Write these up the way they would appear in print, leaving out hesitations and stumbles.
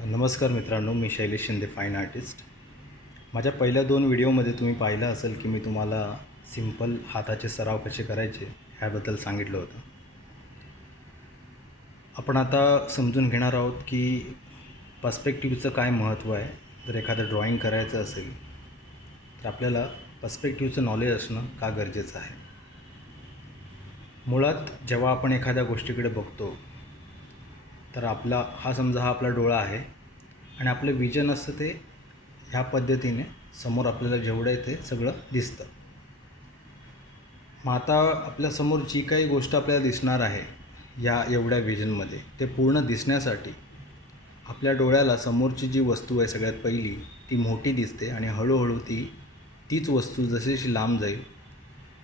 नमस्कार मित्रांनो, मी Shailesh Shinde, fine artist. माझ्या पहिल्या 2 व्हिडिओमध्ये तुम्ही पाहिलं असेल की मी तुम्हाला सिंपल हाताचे सराव कसे करायचे ह्याबद्दल सांगितलं होतं. आपण आता समजून घेणार आहोत की पर्स्पेक्टिव्हचं काय महत्त्व आहे. जर एखादं ड्रॉईंग करायचं असेल तर आपल्याला पर्स्पेक्टिव्हचं नॉलेज असणं का गरजेचं आहे. मुळात जेव्हा आपण एखाद्या गोष्टीकडे बघतो तर समजा हा आपला डोळा आहे आणि आपलं विजन असतं ते ह्या पद्धतीने समोर आपल्याला जेवढं आहे ते सगळं दिसतं. मग आता आपल्यासमोर जी काही गोष्ट आपल्याला दिसणार आहे या एवढ्या विजनमध्ये, ते पूर्ण दिसण्यासाठी आपल्या डोळ्याला समोरची जी वस्तू आहे सगळ्यात पहिली ती मोठी दिसते आणि हळूहळू तीच वस्तू जशी लांब जाईल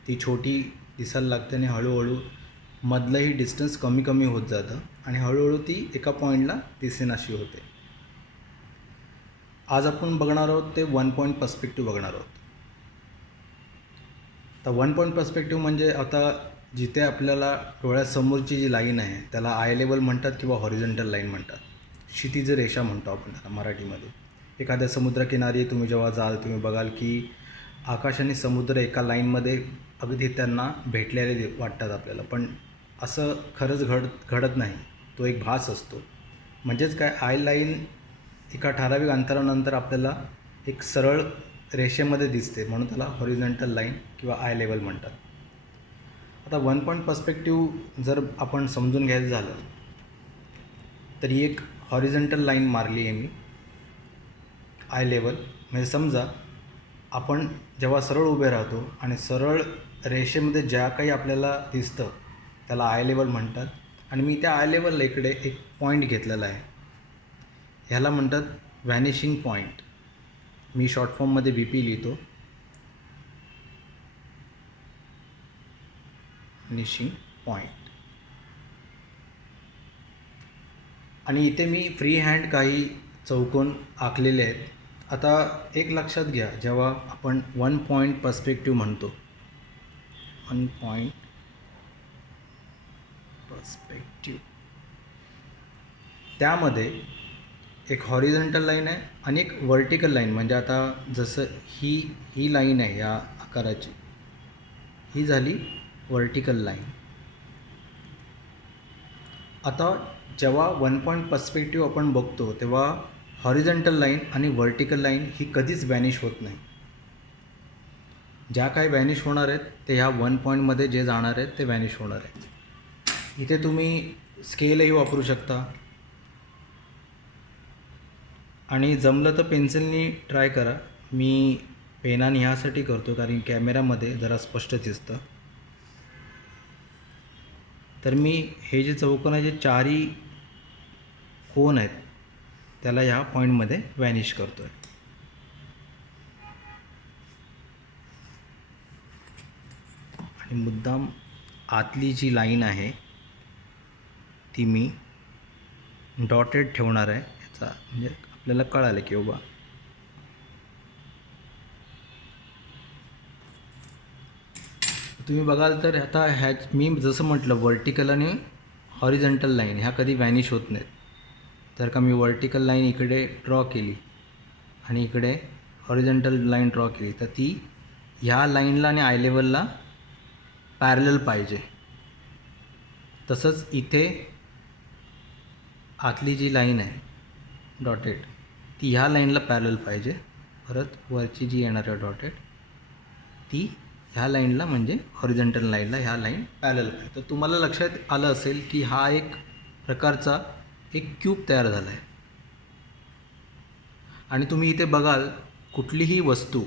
ती छोटी दिसायला लागते आणि हळूहळू मधलंही डिस्टन्स कमी कमी होत जातं आणि हळूहळू ती एका पॉईंटला दिसेनाशी होते. आज आपण बघणार आहोत ते 1 पॉईंट पर्स्पेक्टिव्ह बघणार आहोत. तर 1 पॉईंट पर्स्पेक्टिव्ह म्हणजे आता जिथे आपल्याला डोळ्यासमोरची जी लाईन आहे त्याला आय लेवल म्हणतात किंवा हॉरिझॉन्टल लाईन म्हणतात. क्षितिज रेषा म्हणतो आपण त्याला मराठीमध्ये. एखाद्या समुद्रकिनारी तुम्ही जेव्हा जाल तुम्ही बघाल की आकाश आणि समुद्र एका लाईनमध्ये अगदी त्यांना भेटलेले वाटतात आपल्याला, पण असं खरंच घडत नाही. तो एक भास असतो. म्हणजेच काय, आय लाईन एका ठराविक अंतरानंतर आपल्याला एक सरळ रेषेमध्ये दिसते, म्हणून त्याला हॉरिझॉन्टल लाईन किंवा आय लेवल म्हणतात. आता 1 पॉईंट पर्स्पेक्टिव्ह जर आपण समजून घ्यायचं झालं तर ही एक हॉरिझॉन्टल लाईन मारली आहे मी आय लेवल. म्हणजे समजा आपण जेव्हा सरळ उभे राहतो आणि सरळ रेषेमध्ये ज्या काही आपल्याला दिसतं त्याला आय लेवल म्हणतात आणि मी त्या आय लेवलला इकडे एक पॉईंट घेतलेला आहे. ह्याला म्हणतात व्हॅनिशिंग पॉईंट. मी शॉर्ट फॉर्ममध्ये VP लिहितो, व्हॅनिशिंग पॉईंट. आणि इथे मी फ्री हँड काही चौकोन आखलेले आहेत. आता एक लक्षात घ्या, जेव्हा आपण 1 पॉईंट पर्स्पेक्टिव्ह म्हणतो, 1 पॉईंट पर्स्पेक्टिव्ह, त्यामध्ये एक हॉरिझॉन्टल लाईन आहे आणि एक व्हर्टिकल लाईन. म्हणजे आता जसं ही लाईन आहे या आकाराची, ही झाली व्हर्टिकल लाईन. आता जेव्हा 1 पॉईंट पर्स्पेक्टिव्ह आपण बघतो तेव्हा हॉरिझॉन्टल लाईन आणि व्हर्टिकल लाईन ही कधीच व्हॅनिश होत नाही. ज्या काही व्हॅनिश होणार आहेत ते ह्या 1 पॉईंटमध्ये जे जाणार आहेत ते व्हॅनिश होणार आहेत. इथे तुम्ही स्केलही वापरू शकता आणि जमलं तर पेन्सिलनी ट्राय करा. मी पेनाने ह्यासाठी करतो कारण कॅमेऱ्यामध्ये जरा स्पष्ट दिसतं. तर मी हे जे चौकोनाचे चारही कोन आहेत त्याला ह्या पॉईंटमध्ये व्हॅनिश करतो आहे. आणि मुद्दाम आतली जी लाईन आहे ती मी डॉटेड ठेवणार आहे. याचा म्हणजे आपल्याला कळालं की बाबा तुम्ही बघाल तर आता मी जसं म्हटलं व्हर्टिकल आणि हॉरिझॉन्टल लाईन ह्या कधी व्हॅनिश होत नाहीत. जर का मी व्हर्टिकल लाईन इकडे ड्रॉ केली आणि इकडे हॉरिझॉन्टल लाईन ड्रॉ केली तर ती ह्या लाईनला आणि आय लेवलला पॅरलल पाहिजे. तसंच इथे आतली जी लाईन आहे डॉटेड ती ह्या लाईनला पॅरलल पाहिजे. परत वरची जी येणार आहे डॉटेड ती ह्या लाईनला म्हणजे हॉरिझॉन्टल लाईनला ह्या लाईन पॅरलल आहे. तर तुम्हाला लक्षात आलं असेल की हा एक प्रकारचा एक क्यूब तयार झाला आहे. आणि तुम्ही इथे बघाल कुठलीही वस्तू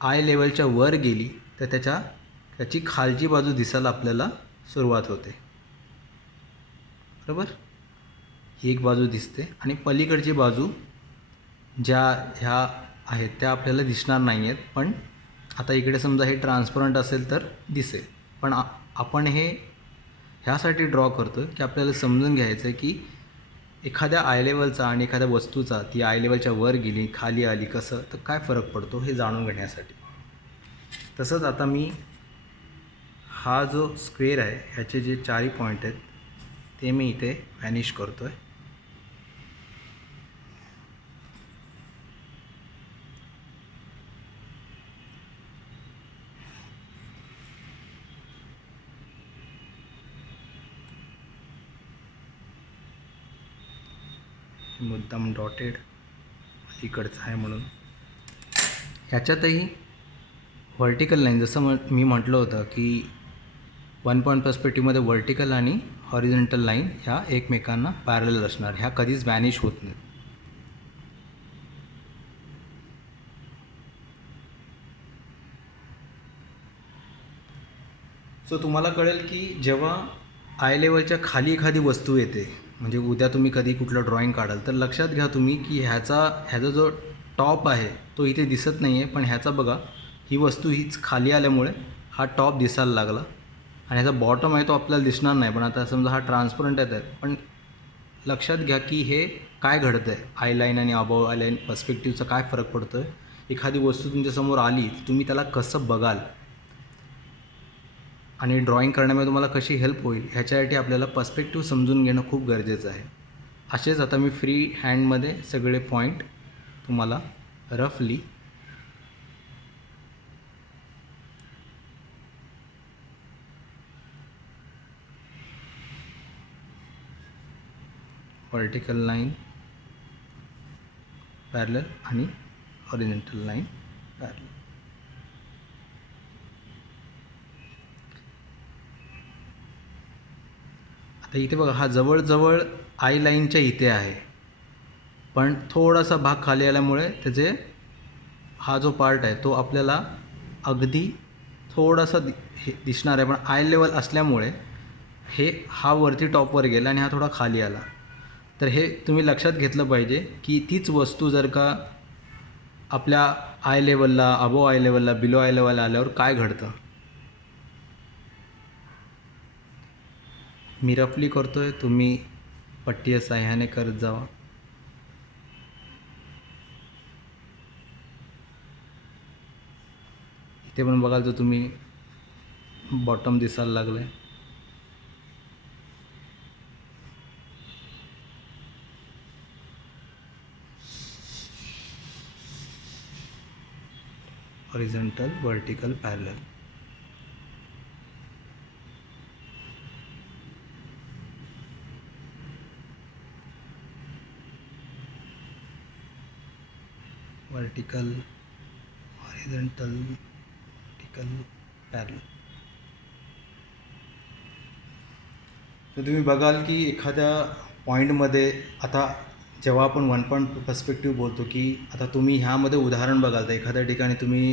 आय लेवलच्या वर गेली तर त्याची खालची बाजू दिसायला आपल्याला सुरुवात होते. बरोबर, ही एक बाजू दिसते आणि पलीकडची बाजू ज्या ह्या आहेत त्या आपल्याला दिसणार नाही आहेत. पण आता इकडे समजा हे ट्रान्सपरंट असेल तर दिसेल. पण आपण हे ह्यासाठी ड्रॉ करतो की आपल्याला समजून घ्यायचं आहे की एखाद्या आय लेवलचा आणि एखाद्या वस्तूचा ती आय लेवलच्या वर गेली खाली आली कसं तर काय फरक पडतो हे जाणून घेण्यासाठी. तसंच आता मी हा जो स्क्वेअर आहे ह्याचे जे चारही पॉईंट आहेत ते मी इथे व्हॅनिश करतो आहे. मुद्दाम डॉटेड इकडचं आहे म्हणून. ह्याच्यातही व्हर्टिकल लाईन जसं मी म्हटलं होतं की 1 पॉईंट पर्स्पेक्टिव्हमध्ये व्हर्टिकल आणि हॉरिझॉन्टल लाईन ह्या एकमेकांना पॅरलल असणार, ह्या कधीच व्हॅनिश होत नाहीत. सो तुम्हाला कळेल की जेव्हा आय लेवलच्या खाली एखादी वस्तू येते, म्हणजे उद्या तुम्ही कधी कुठलं ड्रॉइंग काढाल तर लक्षात घ्या तुम्ही की ह्याचा जो टॉप आहे तो इथे दिसत नाही आहे, पण ह्याचा बघा ही वस्तू हीच खाली आल्यामुळे हा टॉप दिसायला लागला आणि ह्याचा बॉटम आहे तो आपल्याला दिसणार नाही. पण आता समजा हा ट्रान्सपरंट आहे, पण लक्षात घ्या की हे काय घडतं आहे, आय लाईन आणि अबव आय लाईन पर्स्पेक्टिव्हचा काय फरक पडतो आहे. एखादी वस्तू तुमच्यासमोर आली तुम्ही त्याला कसं बघाल आणि ड्रॉइंग करण्यामध्ये तुम्हाला कशी हेल्प होईल ह्याच्यासाठी आपल्याला पर्स्पेक्टिव्ह समजून घेणं खूप गरजेचं आहे. असेच आता मी फ्री हँडमध्ये सगळे पॉईंट तुम्हाला रफली व्हर्टिकल लाईन पॅरलल आणि हॉरिझॉन्टल लाईन पॅरलल. आता इथे बघा हा जवळजवळ आय लाईनच्या इथे आहे, पण थोडासा भाग खाली आल्यामुळे त्याचे हा जो पार्ट आहे तो आपल्याला अगदी थोडासा दिसणार आहे, पण आय लेवल असल्यामुळे हा वरती टॉपवर गेला आणि हा थोडा खाली आला. तर हे तुम्ही लक्षात घेतलं पाहिजे की तीच वस्तू जर का आपल्या आय लेवलला, अबो आय लेवलला, बिलो आय लेवलला आल्यावर काय घडतं. मी रफली करतो आहे, तुम्ही पट्टीच्या साह्याने करत जावा. इथे पण बघाल तर तुम्ही बॉटम दिसायला लागलं आहे. Horizontal, vertical, parallel. Vertical, horizontal, vertical, parallel. तर तुम्ही बघाल की एखाद्या पॉईंटमध्ये आता जेव्हा आपण 1 पॉईंट पर्स्पेक्टिव्ह बोलतो की आता तुम्ही ह्यामध्ये उदाहरण बघाल तर एखाद्या ठिकाणी तुम्ही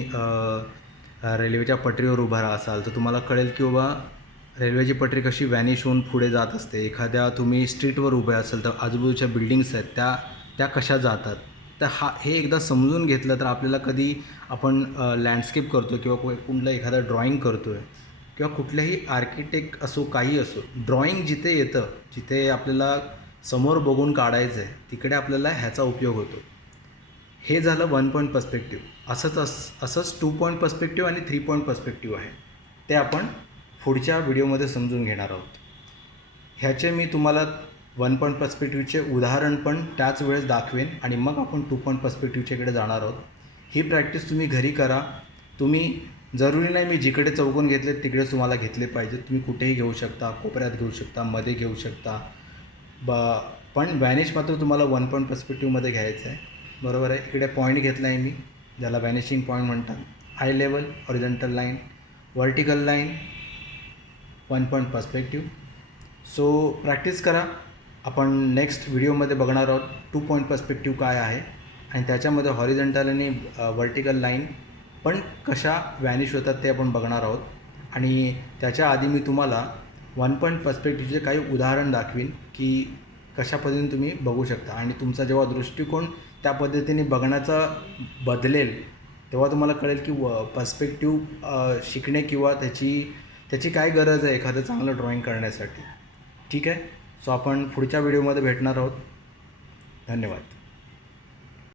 रेल्वेच्या पटरीवर उभा असाल तर तुम्हाला कळेल की बाबा रेल्वेची पटरी कशी व्हॅनिश होऊन पुढे जात असते. एखाद्या तुम्ही स्ट्रीटवर उभे असाल तर आजूबाजूच्या बिल्डिंग्स आहेत त्या कशा जातात. तर हे एकदा समजून घेतलं तर आपल्याला कधी आपण लँडस्केप करतो किंवा कुठलं एखादा ड्रॉइंग करतो आहे किंवा कुठल्याही आर्किटेक्ट असो काही असो, ड्रॉइंग जिथे येतं, जिथे आपल्याला समोर बघून काढायचं आहे तिकडे आपल्याला ह्याचा उपयोग होतो. हे झालं 1 पॉईंट पर्स्पेक्टिव्ह. असंच 2 पॉईंट पर्स्पेक्टिव्ह आणि 3 पॉईंट पर्स्पेक्टिव्ह आहे, ते आपण पुढच्या व्हिडिओमध्ये समजून घेणार आहोत. ह्याचे मी तुम्हाला 1 पॉईंट पर्स्पेक्टिव्हचे उदाहरण पण त्याच वेळेस दाखवेन आणि मग आपण 2 पॉईंट पर्स्पेक्टिव्हच्या इकडे जाणार आहोत. ही प्रॅक्टिस तुम्ही घरी करा. तुम्ही जरुरी नाही मी जिकडे चौकोन घेतले तिकडेच तुम्हाला घेतले पाहिजे, तुम्ही कुठेही घेऊ शकता, कोपऱ्यात घेऊ शकता, मध्ये घेऊ शकता. पण व्हॅनिश मात्र तुम्हाला 1 पॉईंट पर्स्पेक्टिव्हमध्ये घ्यायचं आहे. बरोबर आहे. इकडे पॉईंट घेतला आहे मी, ज्याला व्हॅनिशिंग पॉईंट म्हणतात. I level, horizontal line, vertical line, 1 point perspective. So practice करा. आपण नेक्स्ट व्हिडिओमध्ये बघणार आहोत 2 पॉईंट पर्स्पेक्टिव्ह काय आहे आणि त्याच्यामध्ये हॉरिझॉन्टल आणि व्हर्टिकल लाईन पण कशा व्हॅनिश होतात ते आपण बघणार आहोत. आणि त्याच्या आधी मी तुम्हाला 1 पॉईंट पर्स्पेक्टिव्हचे काही उदाहरण दाखवीन की कशा पद्धतीने तुम्ही बघू शकता. आणि तुमचा जेव्हा दृष्टिकोन त्या पद्धतीने बघण्याचा बदलेल तेव्हा तुम्हाला कळेल की पर्स्पेक्टिव्ह शिकणे किंवा त्याची काय गरज आहे एखादं चांगलं ड्रॉइंग करण्यासाठी. ठीक आहे. सो आपण पुढच्या व्हिडिओमध्ये भेटणार आहोत. धन्यवाद.